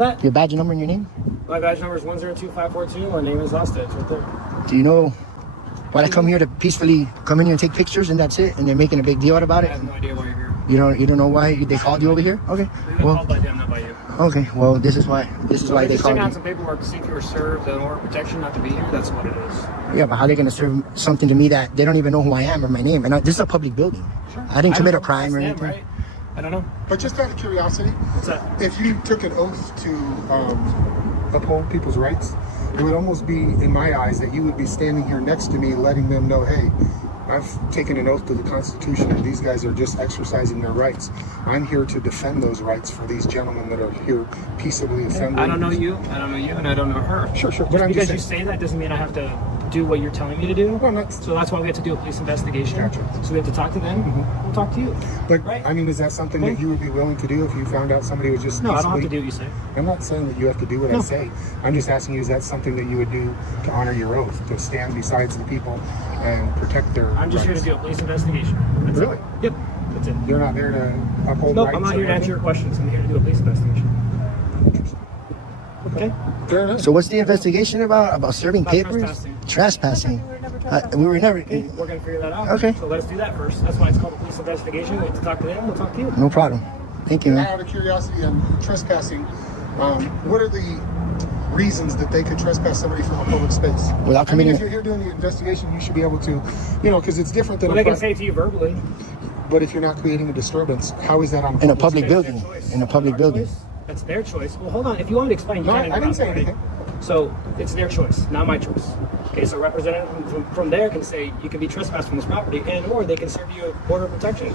That? Your badge number and your name? My badge number is 102542. My name is Austin. It's right there. Do you know why I come here to peacefully come in here and take pictures and that's it? And they're making a big deal about it? I have no idea why you're here. You don't know why they called you over here? Okay. Well, called by them, not by you. Okay. Well, this is why they just called out you. some paperwork to see if you were served an order of protection not to be here. That's what it is. Yeah, but how are they gonna serve something to me that they don't even know who I am or my name? And this is a public building. Sure. I didn't commit a crime or That's anything. them, right? I don't know. But just out of curiosity, What's that? if you took an oath to uphold people's rights, it would almost be, in my eyes, that you would be standing here next to me letting them know, hey, I've taken an oath to the Constitution and these guys are just exercising their rights. I'm here to defend those rights for these gentlemen that are here peaceably assembling. I don't know you, and I don't know her. Sure. Just But I'm because just you say that doesn't mean I have to do what you're telling me to do. No, not. So that's why we have to do a police investigation. Gotcha. So we have to talk to them. We'll talk to you. But right? I mean, is that something that you would be willing to do if you found out somebody was just No, I peacefully? don't have to do what you say. I'm not saying that you have to do what I say. I'm just asking you, is that something that you would do to honor your oath, to stand beside the people and protect their I'm just rights? here to do a police investigation. That's Really? It. Yep. That's it. You're not there to uphold Nope, rights? I'm not here to or answer your anything? questions. I'm here to do a police investigation. Okay? Fair enough. So what's the investigation about? About serving About papers? trespassing. We were never. Okay, we're going to figure that out. Okay. So let's do that first. That's why it's called a police investigation. We have to talk to them. We'll talk to you. No problem. Thank you, man. Out of curiosity on trespassing, what are the reasons that they could trespass somebody from a public space? Without I mean, committing if you're here doing the investigation, you should be able to, because it's different than Well, they can say it to you verbally. But if you're not creating a disturbance, how is that on in a public That's their building. choice. In a public Our building. choice. That's their choice. Well, hold on. If you want me to explain, you No, can. I didn't say anything. So it's their choice, not my choice. Okay, so a representative from there can say you can be trespassed from this property, or they can serve you an order of protection.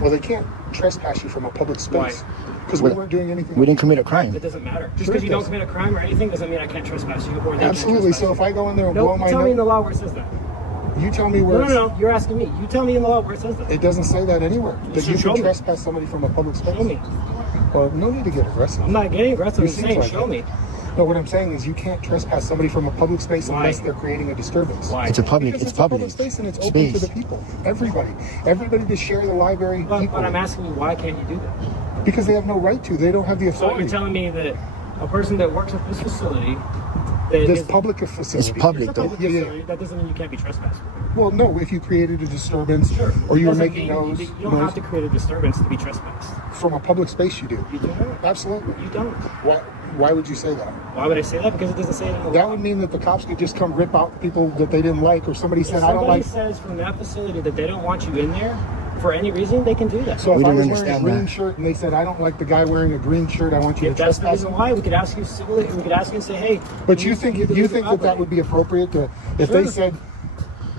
Well, they can't trespass you from a public space because we weren't doing anything. We didn't commit a crime. It doesn't matter. Just Sure because it you don't does. commit a crime or anything doesn't mean I can't trespass you, or they Absolutely. Can't So trespass if I go in there and you. blow No, my tell me in the nose, law where it says that. you tell me where. No. You're asking me. You tell me in the law where it says that. It doesn't say that anywhere. That So you show can me. trespass somebody from a public space. Show me. Well, no need to get aggressive. I'm not getting aggressive. I'm It seems saying, like show it. me. No, what I'm saying is you can't trespass somebody from a public space Why? unless they're creating a disturbance. Why? It's a public. Because It's a public public. space and it's open to the people. Everybody to share the library But equally. I'm asking you, why can't you do that? Because they have no right to. They don't have the So authority. you're telling me that a person that works at this facility, This public facility. It's public, it's a public though. facility, that doesn't mean you can't be trespassed. Well, no, if you created a disturbance or you were Doesn't making mean noise, you don't have to create a disturbance to be trespassed. from a public space, you do. You do not. Absolutely. You don't. Why would you say that? Why would I say that? Because it doesn't say it in the That law. would mean that the cops could just come rip out people that they didn't like, or somebody If said, I don't somebody like. says from that facility that they don't want you in there for any reason, they can do that. So if We I don't was wearing a understand green that. shirt and they said, I don't like the guy wearing a green shirt, I want you If to that's the trespass reason him. why, we could ask you civilly. We could ask you and say, hey. But you think need to you leave think the that would be appropriate to, if Sure. they said,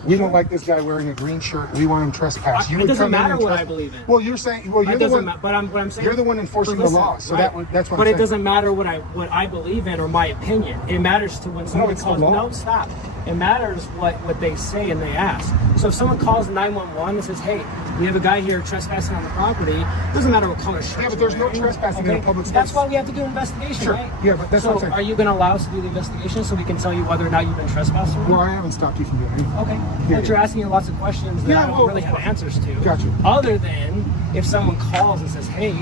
we don't like this guy wearing a green shirt, we want him trespassed. You It would doesn't come in matter and what I trespass. believe in. Well, you're saying, well, you're It the doesn't one. what I'm saying. You're the one enforcing But listen, the law, so right. that's what But I'm it saying. doesn't matter what I believe in or my opinion. It matters to when someone it's the calls. law. No, stop. It matters what they say and they ask. So if someone calls 911 and says, "Hey, we have a guy here trespassing on the property," it doesn't matter what color shirt. Yeah, but you're there's no wearing, trespassing in a public space. That's why we have to do an investigation, Sure. right? Yeah, but that's so what I'm saying. are you going to allow us to do the investigation so we can tell you whether or not you've been trespassed? Or not? Well, I haven't stopped you from doing anything. Okay. Yeah, But you're asking lots of questions that Yeah, I don't well, really have answers to. Gotcha. Other than if someone calls and says, hey,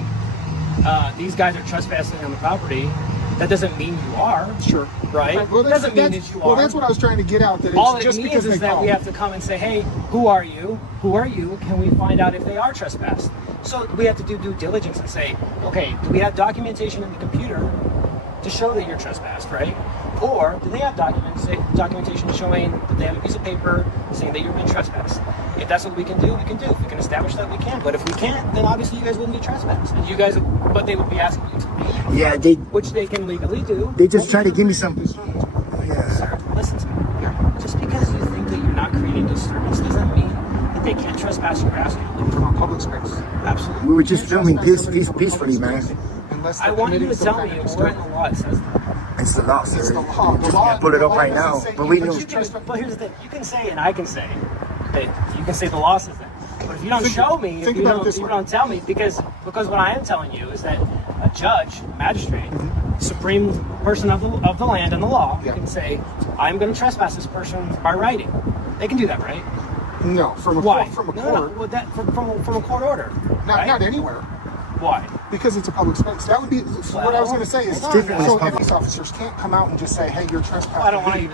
these guys are trespassing on the property, that doesn't mean you are. Sure. Right? Well, Doesn't mean that you well, are. that's what I was trying to get out. That All it's it just means because they is that call. we have to come and say, hey, who are you? Who are you? Can we find out if they are trespassed? So we have to do due diligence and say, okay, do we have documentation in the computer to show that you're trespassed, right? Or do they have documentation showing that they have a piece of paper saying that you've been trespassed? If that's what we can do, we can do. If we can establish that, we can. But if we can't, then obviously you guys wouldn't be trespassed. And you guys, but they would be asking you to leave, Yeah, they which they can legally do. just try to give me some. Sir, listen to me. Just because you think that you're not creating disturbance doesn't mean that they can't trespass your grass. From a public space. Absolutely. We were just filming peacefully, man. Unless I they're want you committing to some tell kind me of where in disturbance. the law it says that. It's the law, sir. It's the law. The Just law- can't pull it up the right law now. doesn't say But we you know. can But here's the thing: you can say and I can say that you can say the law says that. But if you don't Think- show me, if think you about it don't, this you way. don't tell me, because what I am telling you is that a judge, magistrate, supreme person of the land and the law Yeah. can say, I'm going to trespass this person by writing. They can do that, right? No, from a Why? court. From a No, court. no, well, that from a court order. Not, right? not anywhere. Why? Because it's a public space. That would be what I was going to say. Is different when so it's police officers can't come out and just say, "Hey, you're trespassing."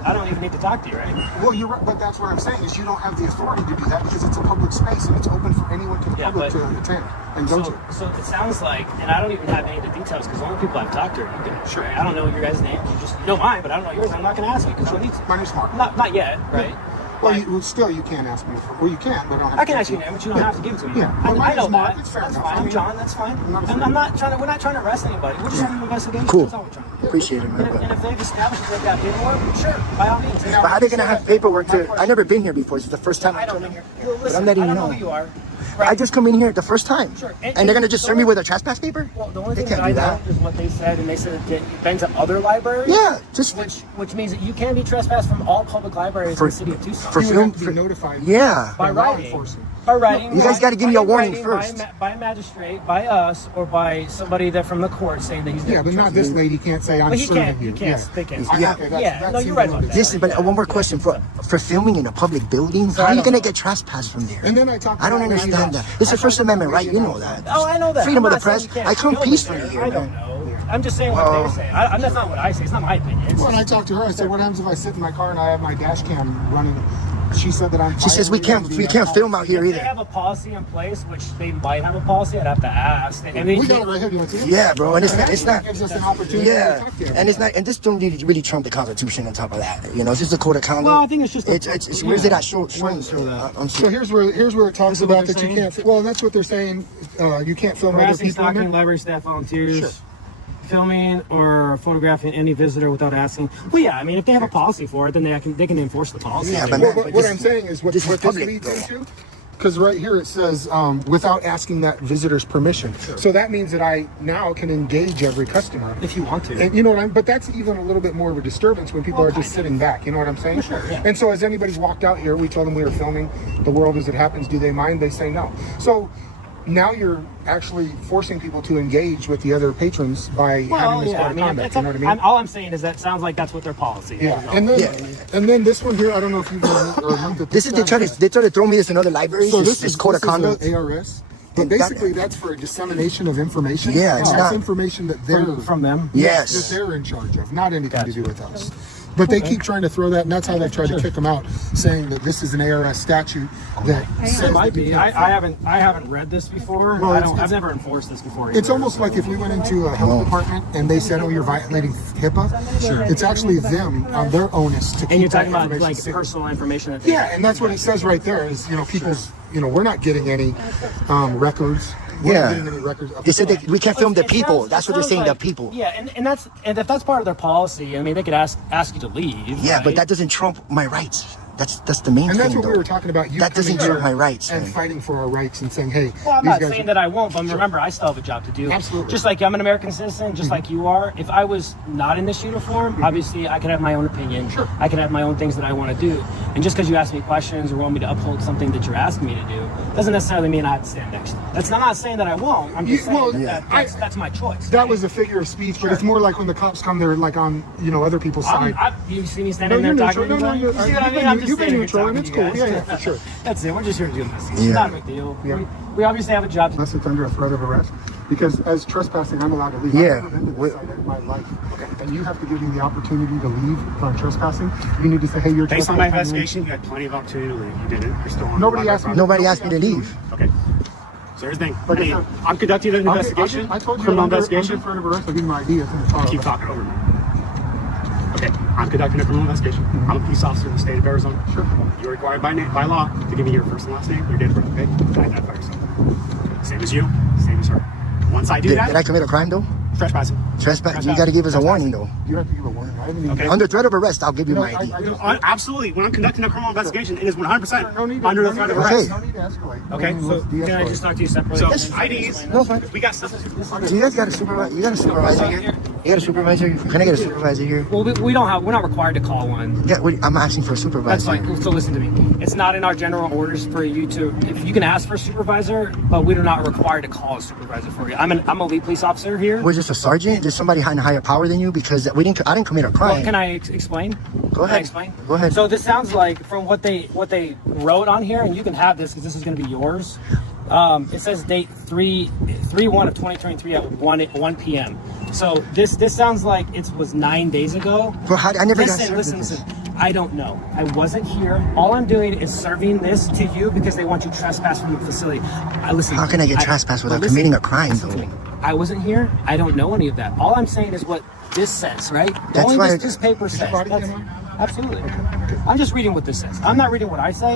I don't even need to talk to you, right? Well, you're right, but that's what I'm saying is you don't have the authority to do that because it's a public space and it's open for anyone to the Yeah, public but- to attend and go to. So it sounds like, and I don't even have any of the details because the only people I've talked to are you guys. Right? I don't know your guys' names. You know mine, but I don't know yours. I'm not going to ask you because I don't need to. My name's Mark. Not yet, right? Well, you can't ask me. Well, you can, but I don't have I to. can ask you a name, but you don't have to give it to me. Yeah. I, Well, mine I know is Mark. that. It's fair That's enough. fine. I I'm mean, John. That's fine. I'm I'm not trying to. We're not trying to arrest anybody. We're just having an investigation. Cool. That's all we're trying to do. Appreciate it, And man. if they've established that they've got paperwork, sure, by all means. But how they gonna have paperwork to? I never been here before. It's the first time I I'm don't coming know. here. Well, listen, I'm letting I you don't know know. who you are. I just come in here the first time, Sure. and they're gonna just serve me with a trespass paper. Well, the only They thing can't that I do know that. is what they said, and they said it bans up other libraries. Yeah, just Which means that you can be trespassed from all public libraries in the city of Tucson. for You would film. have to be notified. Yeah. by law writing. enforcement. By writing. You guys gotta give me a warning first. By a magistrate, by us, or by somebody that from the court saying that he's Yeah, but not this lady can't say I'm But he serving can't. you. He can't. Yeah. They can. Yeah. Okay, Yeah, no, you're right about that. Listen, but one more question for filming in a public building. How I are you don't gonna know. get trespassed from there? And then I talked. I don't about understand Randy that. Ross. It's a I First talked about Amendment right. You Randy know Ross. that. Oh, I know that. Freedom I'm of the not saying press. you can't I come film it peacefully there. here, I don't man. know. I'm just saying what they're saying. That's not what I say. It's not my opinion. It's When I talked to her, I said, "What happens if I sit in my car and I have my dash cam running?" She said that I'm. She says we can't film out here if they either. have a policy in place, which they might have a policy, I'd have to ask. And they, We got it right here. Do you want to see it? Yeah, bro, and it's not. It gives us an opportunity to Yeah, talk to you. and it's not, and this don't really trump the Constitution on top of that. You know, it's just a code of conduct. Well, I think it's just it's where's it at? Show Show that. So here's where it talks This is what about they're that you saying? can't. Well, that's what they're saying. You can't film other harassing, people. in stalking there. library staff, volunteers, Sure. filming or photographing any visitor without asking. Well, yeah, I mean, if they have a policy for it, then they can enforce the policy. Yeah, They but will. man, Well, what I'm saying is what this is this public, leads though. into. Because right here it says without asking that visitor's permission. So that means that I now can engage every customer. if you want to. And you know what I'm, but that's even a little bit more of a disturbance when people are just sitting back. You know what I'm saying? Sure, yeah. And so as anybody's walked out here, we told them we were filming the world as it happens. Do they mind? They say no. So now you're actually forcing people to engage with the other patrons by having this code of conduct. You know what I mean? all I'm saying is that sounds like that's what their policy is. Yeah. And then Yeah. and then this one here, I don't know if you've looked at This is they try to throw me this in other libraries. So this is code of conduct. the ARS. But basically, that's for a dissemination of information. Yeah, it's and that's not- information that they're From them. Yes. that they're in charge of, not anything to do with us. But they keep trying to throw that, and that's how they've tried to kick them out, saying that this is an ARS statute that says It might that you be. can't I haven't read this before. Well, I've never enforced this before. It's either. almost like if we went into a health department and they said, "Oh, you're violating HIPAA." Sure. It's actually them on their onus to keep And you're that talking about information like secret. personal information that they Yeah, and that's what it says right there. Is people's we're not getting any records. We're not getting any records. Of They said the- we can't film the It people. sounds- That's it what they're sounds saying. The like- people. Yeah, and if that's part of their policy, I mean, they could ask you to leave. Yeah, right? but that doesn't trump my rights. That's the main And thing. that's what we though. were talking about. You That doesn't coming trump here my rights, and man. fighting for our rights and saying, "Hey, Well, I'm these not guys saying are-" that I won't, but remember, I still have a job to do. Absolutely. Just like I'm an American citizen, just like you are. If I was not in this uniform, obviously I could have my own opinion. Sure. I can have my own things that I want to do. And just because you ask me questions or want me to uphold something that you're asking me to do, doesn't necessarily mean I have to stand next to you. I'm not saying that I won't. I'm just saying Well, that's my choice. That was a figure of speech, but it's more like when the cops come, they're like on other people's side. You see me No, standing you're there neutral. talking No, to you? no, You see what I mean? I'm just you've been standing here neutral, and talking it's to cool. you guys. Yeah, for sure. That's it. We're just here to do this. It's Yeah. not a big deal. Yeah. We obviously have a job to do. Unless it's under a threat of arrest, because as trespassing, I'm allowed to leave. Yeah. I've never been to this site in my life. Okay. And you have to give me the opportunity to leave on trespassing. You need to say, "Hey, you're Based on my trespassing." investigation, you had plenty of opportunity to leave. You didn't. You're still on Nobody library asked me. property. Nobody asked me to leave. Okay. So here's the thing. Like I I mean, said, I'm conducting an I'll investigation. I told you criminal under investigation. threat of arrest. I'll give you my ID. It's in the file. Keep talking over me. Okay, I'm conducting a criminal investigation. I'm a police officer in the state of Arizona. Sure. You're required by law to give me your first and last name, your date of birth, okay? And identify yourself. Same as you, same as her. Once I do Did that, I commit a crime though? trespassing. Trespass. You got to give us a warning though. You have to give a warning. I haven't even. Okay. Under threat of arrest, I'll give you No, my ID. I just- Absolutely. When I'm conducting a criminal investigation, it is 100% No need to- under no the need threat to- of arrest. No need to escalate. Okay, Let's so de-escalate. Can I just talk to you separately? So And then IDs, explain? No, fine. we got stuff. Do you guys got a supervisor? You got a supervisor here? You got a supervisor? Can I get a supervisor here? Well, we don't have. We're not required to call one. Yeah, I'm asking for a supervisor. That's fine. So listen to me. It's not in our general orders for you to. If you can ask for a supervisor, but we're not required to call a supervisor for you. I'm a lead police officer here. We're just a sergeant. There's somebody in higher power than you because I didn't commit a crime. Well, can I explain? Go Can I ahead. explain? Go ahead. So this sounds like from what they wrote on here, and you can have this because this is going to be yours. It says date 3/1 of 2023 at 1 p.m. So this sounds like it was 9 days ago. Well, I never got served Listen. with this. I don't know. I wasn't here. All I'm doing is serving this to you because they want you trespassed from the facility. Listen. How can I get trespassed without listen, committing a crime, listen to though? me. I wasn't here. I don't know any of that. All I'm saying is what this says, right? That's Only why this paper says. body That's- camera? Absolutely. I'm just reading what this says. I'm not reading what I say.